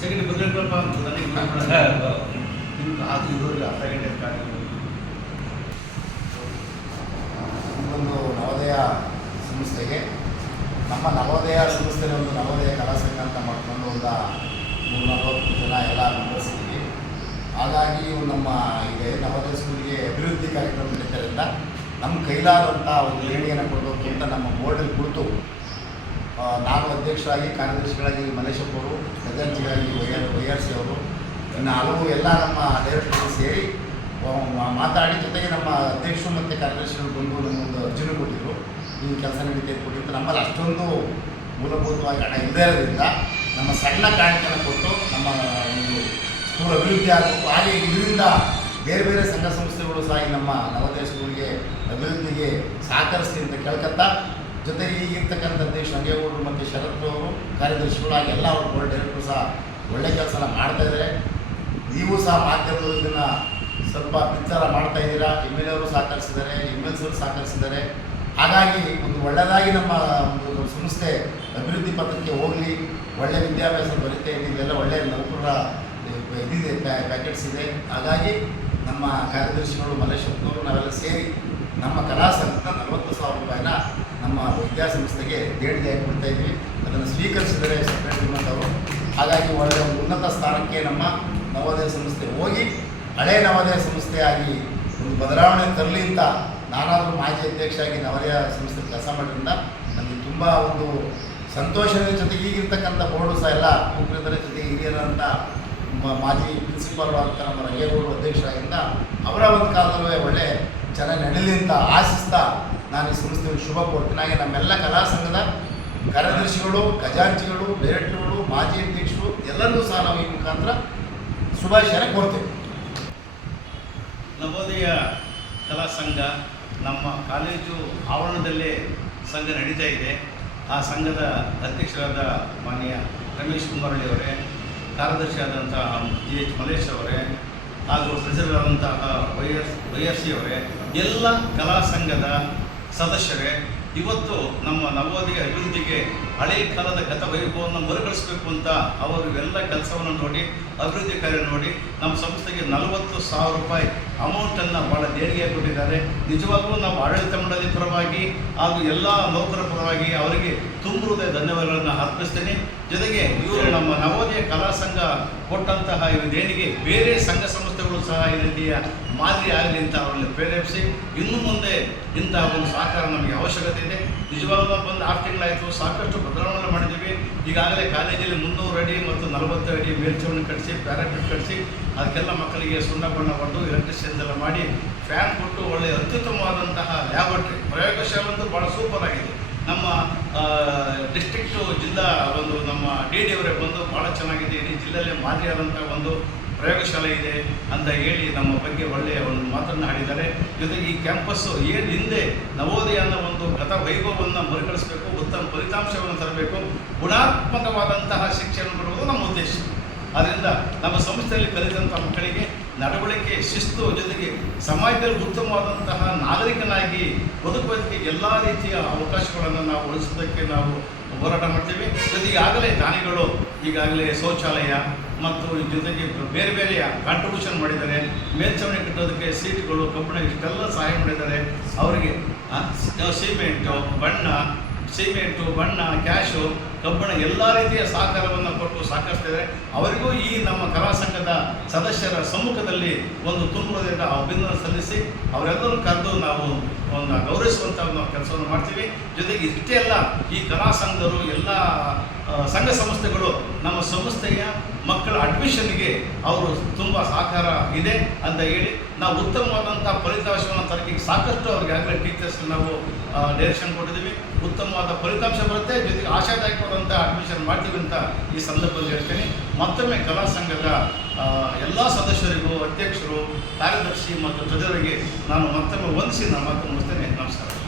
Second ನನಗೆ ನಿಮ್ಗೆ ಅದು ಅರ್ಧ ಗಂಟೆ ಒಂದು ನವೋದಯ ಸಂಸ್ಥೆಗೆ, ನಮ್ಮ ನವೋದಯ ಸಂಸ್ಥೆನ ಒಂದು ನವೋದಯ ಕಲಾ ಸಂಘ ಅಂತ ಮಾಡಿಕೊಂಡು ಒಂದು ಮೂರು ನಲವತ್ತು ಜನ ಎಲ್ಲ ಮೆಂಬರ್ಸ್ ಇದ್ದೀವಿ ಹಾಗಾಗಿ ನಮ್ಮ ಇದೆ ನವೋದಯ ಸ್ಕೂಲಿಗೆ ಅಭಿವೃದ್ಧಿ ಕಾರ್ಯಕ್ರಮ ನಡೀತಾರಿಂದ ನಮ್ಮ ಕೈಲಾದಂಥ ಒಂದು ದೇಣಿಗೆಯನ್ನು ಕೊಡಬೇಕು ಅಂತ ನಮ್ಮ ಬೋರ್ಡಲ್ಲಿ ಕುಳಿತು ನಾನು ಅಧ್ಯಕ್ಷರಾಗಿ, ಕಾರ್ಯದರ್ಶಿಗಳಾಗಿ ಮಲೇಶಪ್ಪ ಅವರು ಖಜಾಂಚಿಗಾಗಿ ವೈ ಆರ್ ಸಿ ಅವರು, ಇನ್ನು ಹಲವು ಎಲ್ಲ ನಮ್ಮ ಡೈರೆಕ್ಟರ್ ಸೇರಿ ಮಾತಾಡಿ ಜೊತೆಗೆ ನಮ್ಮ ಅಧ್ಯಕ್ಷರು ಮತ್ತು ಕಾರ್ಯದರ್ಶಿಗಳು ಬಂದು ನಮ್ಮೊಂದು ಅರ್ಜಿನೂ ಕೊಟ್ಟಿದ್ರು. ಈ ಕೆಲಸ ನಡೀತಾ ಕೊಟ್ಟಿದ್ದು ನಮ್ಮಲ್ಲಿ ಅಷ್ಟೊಂದು ಮೂಲಭೂತವಾಗಿ ಹಣ ಇಲ್ಲದೇ ಇರೋದ್ರಿಂದ ನಮ್ಮ ಸಣ್ಣ ಕಾರ್ಯಕ್ರಮ ಕೊಟ್ಟು ನಮ್ಮ ಒಂದು ಸ್ಕೂಲ್ ಅಭಿವೃದ್ಧಿ ಆಗಬೇಕು ಹಾಗೆ ಇದರಿಂದ ಬೇರೆ ಬೇರೆ ಸಂಘ ಸಂಸ್ಥೆಗಳು ಸಹ ನಮ್ಮ ನವೋದಯ ಸ್ಕೂಲ್ಗೆ ಅಭಿವೃದ್ಧಿಗೆ ಸಹಕರಿಸ್ತೀನಿ ಅಂತ ಕೇಳ್ಕೊತಾ ಜೊತೆಗೆ ಈಗಿರ್ತಕ್ಕಂಥ ಅಧ್ಯಕ್ಷ ನಂಗೇಗೌಡರು ಮತ್ತು ಶರತ್ ಅವರು ಕಾರ್ಯದರ್ಶಿಗಳಾಗಿ ಎಲ್ಲ ಅವರು ಬೋರ್ಡ್ ಡೈರೆಕ್ಟರ್ ಸಹ ಒಳ್ಳೆ ಕೆಲಸ ಮಾಡ್ತಾ ಇದ್ದಾರೆ ನೀವು ಸಹ ಮಾಧ್ಯಮದ ಸ್ವಲ್ಪ ಪ್ರಚಾರ ಮಾಡ್ತಾ ಇದ್ದೀರಾ? ಎಂ ಎಲ್ ಅವರು ಸಹಕರಿಸಿದ್ದಾರೆ ಎಂ ಎಲ್ ಸಿರು ಸಹಕರಿಸಿದ್ದಾರೆ ಹಾಗಾಗಿ ಒಂದು ಒಳ್ಳೆಯದಾಗಿ ನಮ್ಮ ಒಂದು ಸಂಸ್ಥೆ ಅಭಿವೃದ್ಧಿ ಪಥಕ್ಕೆ ಹೋಗಲಿ, ಒಳ್ಳೆ ವಿದ್ಯಾಭ್ಯಾಸ ಬರುತ್ತೆ ಇದೆಲ್ಲ ಒಳ್ಳೆ ನೌಕರರ ಇದಿದೆ ಪ್ಯಾಕೆಟ್ಸ್ ಇದೆ. ಹಾಗಾಗಿ ನಮ್ಮ ಕಾರ್ಯದರ್ಶಿಗಳು ಮಲ್ಲೇಶ್ವರದವರು ನಾವೆಲ್ಲ ಸೇರಿ ನಮ್ಮ ಕಲಾ ಸಂಘದ ನಲವತ್ತು ಸಾವಿರ ರೂಪಾಯಿನ ನಮ್ಮ ವಿದ್ಯಾಸಂಸ್ಥೆಗೆ ದೇಣಿಗೆಯಾಗಿ ಕೊಡ್ತಾ ಇದ್ದೀವಿ. ಅದನ್ನು ಸ್ವೀಕರಿಸಿದರೆ ಸೆಕ್ರೆಟರಿ ಅವರು. ಹಾಗಾಗಿ ಒಳ್ಳೆಯ ಉನ್ನತ ಸ್ಥಾನಕ್ಕೆ ನಮ್ಮ ನವೋದಯ ಸಂಸ್ಥೆ ಹೋಗಿ, ಹಳೆ ನವೋದಯ ಸಂಸ್ಥೆಯಾಗಿ ಒಂದು ಬದಲಾವಣೆ ತರಲಿ ಅಂತ ನಾನಾದರೂ ಮಾಜಿ ಅಧ್ಯಕ್ಷರಾಗಿ ನವೋದಯ ಸಂಸ್ಥೆ ಕೆಲಸ ಮಾಡೋದ್ರಿಂದ ನನಗೆ ತುಂಬ ಒಂದು ಸಂತೋಷದ ಜೊತೆಗೆ ಈಗಿರ್ತಕ್ಕಂಥ ಬೋರ್ಡು ಸಹ ಎಲ್ಲ ಮುಖ್ಯರ ಜೊತೆ ಹಿರಿಯರಂಥ ಮಾಜಿ ಪ್ರಿನ್ಸಿಪಾಲ್ ಆಗ್ತಾರೆ ನಮ್ಮ ರಂಗೇಗೌಡರು ಅಧ್ಯಕ್ಷರಾಗಿಂದ ಅವರ ಒಂದು ಕಾಲದಲ್ಲೇ ಒಳ್ಳೆ ಚೆನ್ನಾಗಿ ನಡೀಲಿ ಅಂತ ಆಶಿಸ್ತಾ ನಾನು ಈ ಸಂಸ್ಥೆಗೆ ಶುಭ ಕೊಡ್ತೀನಿ ಹಾಗೆ ನಮ್ಮೆಲ್ಲ ಕಲಾ ಸಂಘದ ಕಾರ್ಯದರ್ಶಿಗಳು, ಖಜಾಂಚಿಗಳು, ಡೈರೆಕ್ಟರ್ಗಳು, ಮಾಜಿ ಅಧ್ಯಕ್ಷರು ಎಲ್ಲರಿಗೂ ಸಹ ನಾವು ಈ ಮುಖಾಂತರ ಶುಭಾಶಯನ ಕೋರ್ತೇವೆ. ನವೋದಯ ಕಲಾ ಸಂಘ ನಮ್ಮ ಕಾಲೇಜು ಆವರಣದಲ್ಲೇ ಸಂಘ ನಡೀತಾ ಇದೆ. ಆ ಸಂಘದ ಅಧ್ಯಕ್ಷರಾದ ಮಾನ್ಯ ರಮೇಶ್ ಕುಮಾರಳ್ಳಿ ಅವರೇ ಕಾರ್ಯದರ್ಶಿಯಾದಂತಹ ಜಿ ಎಚ್ ಮಲೇಶ್ ಅವರೇ ಹಾಗೂ ಟ್ರೆಸರರ್ ಆದಂತಹ Y S Y S C ಎಲ್ಲ ಕಲಾ ಸಂಘದ ಸದಸ್ಯರೇ ಇವತ್ತು ನಮ್ಮ ನವೋದಯ ಅಭಿವೃದ್ಧಿಗೆ ಹಳೆ ಕಾಲದ ಗತ ವೈಭವವನ್ನು ಮರುಕಳಿಸಬೇಕು ಅಂತ ಅವರು ಎಲ್ಲ ಕೆಲಸವನ್ನು ನೋಡಿ, ಅಭಿವೃದ್ಧಿ ಕಾರ್ಯ ನೋಡಿ, ನಮ್ಮ ಸಂಸ್ಥೆಗೆ ನಲವತ್ತು ಸಾವಿರ ರೂಪಾಯಿ ಅಮೌಂಟನ್ನು ಭಾಳ ದೇಣಿಗೆ ಕೊಟ್ಟಿದ್ದಾರೆ. ನಿಜವಾಗ್ಲೂ ನಾವು ಆಡಳಿತ ಮಂಡಳಿ ಪರವಾಗಿ ಹಾಗೂ ಎಲ್ಲ ನೌಕರ ಪರವಾಗಿ ಅವರಿಗೆ ತುಂಬ ಹೃದಯ ಧನ್ಯವಾದಗಳನ್ನು ಅರ್ಪಿಸ್ತೇನೆ. ಜೊತೆಗೆ ಇವರು ನಮ್ಮ ನವೋದಯ ಕಲಾ ಸಂಘ ಕೊಟ್ಟಂತಹ ದೇಣಿಗೆ ಬೇರೆ ಸಂಘ ಸಂಸ್ಥೆಗಳು ಸಹ ಈ ರೀತಿಯ ಮಾದರಿ ಆಗಲಿ ಅಂತ ಅವರಲ್ಲಿ ಪ್ರೇರೇಪಿಸಿ ಇನ್ನು ಮುಂದೆ ಇಂತಹ ಒಂದು ಸಹಕಾರ ನಮಗೆ ಅವಶ್ಯಕತೆ ಇದೆ. ನಿಜವಾಗ್ಲೂ ಬಂದು ಆರು ತಿಂಗಳಾಯಿತು, ಸಾಕಷ್ಟು ಬದಲಾವಣೆ ಮಾಡಿದ್ದೀವಿ. ಈಗಾಗಲೇ ಕಾಲೇಜಲ್ಲಿ ಮುನ್ನೂರು ಅಡಿ ಮತ್ತು ನಲವತ್ತು ಅಡಿ ಮೇಲ್ಛಾವಣಿ ಕಟ್ಟಿಸಿ ಪ್ಯಾರಾಪೀಟ್ ಕಟ್ಟಿಸಿ ಅದಕ್ಕೆಲ್ಲ ಮಕ್ಕಳಿಗೆ ಸುಣ್ಣ ಬಣ್ಣ ಹೊಡೆದು ಎಲೆಕ್ಟ್ರಿಷಿಯನ್ ಎಲ್ಲ ಮಾಡಿ ಫ್ಯಾನ್ ಕೊಟ್ಟು ಒಳ್ಳೆಯ ಅತ್ಯುತ್ತಮವಾದಂತಹ ಲ್ಯಾಬೊರೇಟರಿ ಪ್ರಯೋಗಶಾಲೆ ಭಾಳ ಸೂಪರ್ ಆಗಿದೆ. ನಮ್ಮ ಡಿಸ್ಟ್ರಿಕ್ಟು ಜಿಲ್ಲಾ ಒಂದು ನಮ್ಮ ಡಿ ಡಿ ಅವರೇ ಬಂದು ಭಾಳ ಚೆನ್ನಾಗಿದೆ. ಇಡೀ ಜಿಲ್ಲೆಯಲ್ಲೇ ಮಾದರಿಯಾದಂಥ ಒಂದು ಪ್ರಯೋಗಶಾಲೆ ಇದೆ ಅಂತ ಹೇಳಿ ನಮ್ಮ ಬಗ್ಗೆ ಒಳ್ಳೆಯ ಒಂದು ಮಾತನ್ನು ಆಡಿದ್ದಾರೆ. ಜೊತೆಗೆ ಈ ಕ್ಯಾಂಪಸ್ಸು ಏನು ಹಿಂದೆ ನವೋದಯ ಅನ್ನೋ ಒಂದು ಗತ ವೈಭವವನ್ನು ಮರುಕಳಿಸಬೇಕು, ಉತ್ತಮ ಫಲಿತಾಂಶವನ್ನು ತರಬೇಕು, ಗುಣಾತ್ಮಕವಾದಂತಹ ಶಿಕ್ಷಣ ಕೊಡುವುದು ನಮ್ಮ ಉದ್ದೇಶ. ಆದ್ದರಿಂದ ನಮ್ಮ ಸಂಸ್ಥೆಯಲ್ಲಿ ಕಲಿತಂಥ ಮಕ್ಕಳಿಗೆ ನಡವಳಿಕೆ, ಶಿಸ್ತು ಜೊತೆಗೆ ಸಮಾಜದಲ್ಲಿ ಉತ್ತಮವಾದಂತಹ ನಾಗರಿಕನಾಗಿ ಬದುಕುವುದಕ್ಕೆ ಎಲ್ಲ ರೀತಿಯ ಅವಕಾಶಗಳನ್ನು ನಾವು ಉಳಿಸೋದಕ್ಕೆ ನಾವು ಹೋರಾಟ ಮಾಡ್ತೀವಿ. ಜೊತೆಗೆ ಆಗಲೇ ದಾನಿಗಳು ಈಗಾಗಲೇ ಶೌಚಾಲಯ ಮತ್ತು ಜೊತೆಗೆ ಬೇರೆ ಬೇರೆ ಕಾಂಟ್ರಿಬ್ಯೂಷನ್ ಮಾಡಿದ್ದಾರೆ. ಮೇಲ್ಛಾವಣಿ ಕಟ್ಟೋದಕ್ಕೆ ಸೀಟ್ಗಳು ಕಬ್ಬಿಣ ಇಷ್ಟೆಲ್ಲ ಸಹಾಯ ಮಾಡಿದ್ದಾರೆ. ಅವರಿಗೆ ಸಿಮೆಂಟು, ಬಣ್ಣ ಸಿಮೆಂಟು, ಬಣ್ಣ, ಕ್ಯಾಶು, ಕಬ್ಬಿಣ ಎಲ್ಲ ರೀತಿಯ ಸಹಕಾರವನ್ನು ಕೊಟ್ಟು ಸಾಕಷ್ಟಿದೆ ಅವರಿಗೂ ಈ ನಮ್ಮ ಕಲಾ ಸಂಘದ ಸದಸ್ಯರ ಸಮ್ಮುಖದಲ್ಲಿ ಒಂದು ತುಂಬುವುದರಿಂದ ಅಭಿನಂದನೆ ಸಲ್ಲಿಸಿ, ಅವರೆಲ್ಲರೂ ಕರೆದು ನಾವು ಒಂದು ಗೌರವಿಸುವಂಥ ಒಂದು ಕೆಲಸವನ್ನು ಮಾಡ್ತೀವಿ. ಜೊತೆಗೆ ಇಷ್ಟೇ ಅಲ್ಲ, ಈ ಕಲಾ ಸಂಘದವರು ಎಲ್ಲ ಸಂಘ ಸಂಸ್ಥೆಗಳು ನಮ್ಮ ಸಂಸ್ಥೆಯ ಮಕ್ಕಳ ಅಡ್ಮಿಷನ್ಗೆ ಅವರು ತುಂಬ ಸಹಕಾರ ಇದೆ ಅಂತ ಹೇಳಿ, ನಾವು ಉತ್ತಮವಾದಂಥ ಫಲಿತಾಂಶವನ್ನು ತರಕ್ಕೆ ಸಾಕಷ್ಟು ಅವ್ರಿಗೆ ಆಗಲೇ ಟೀಚರ್ಸ್ ನಾವು ಡೈರೆಕ್ಷನ್ ಕೊಟ್ಟಿದ್ದೀವಿ. ಉತ್ತಮವಾದ ಫಲಿತಾಂಶ ಬರುತ್ತೆ. ಜೊತೆಗೆ ಆಶಾದಾಯಕವಾದಂಥ ಅಡ್ಮಿಷನ್ ಮಾಡ್ತೀವಿ ಅಂತ ಈ ಸಂದರ್ಭದಲ್ಲಿ ಹೇಳ್ತೀನಿ. ಮತ್ತೊಮ್ಮೆ ಕಲಾ ಸಂಘದ ಎಲ್ಲ ಸದಸ್ಯರಿಗೂ, ಅಧ್ಯಕ್ಷರು, ಕಾರ್ಯದರ್ಶಿ ಮತ್ತು ಸದಸ್ಯರಿಗೆ ನಾನು ಮತ್ತೊಮ್ಮೆ ವಂದಿಸಿ ನಾನು ಮಾತು ಮುಗಿಸ್ತೇನೆ. ನಮಸ್ಕಾರ.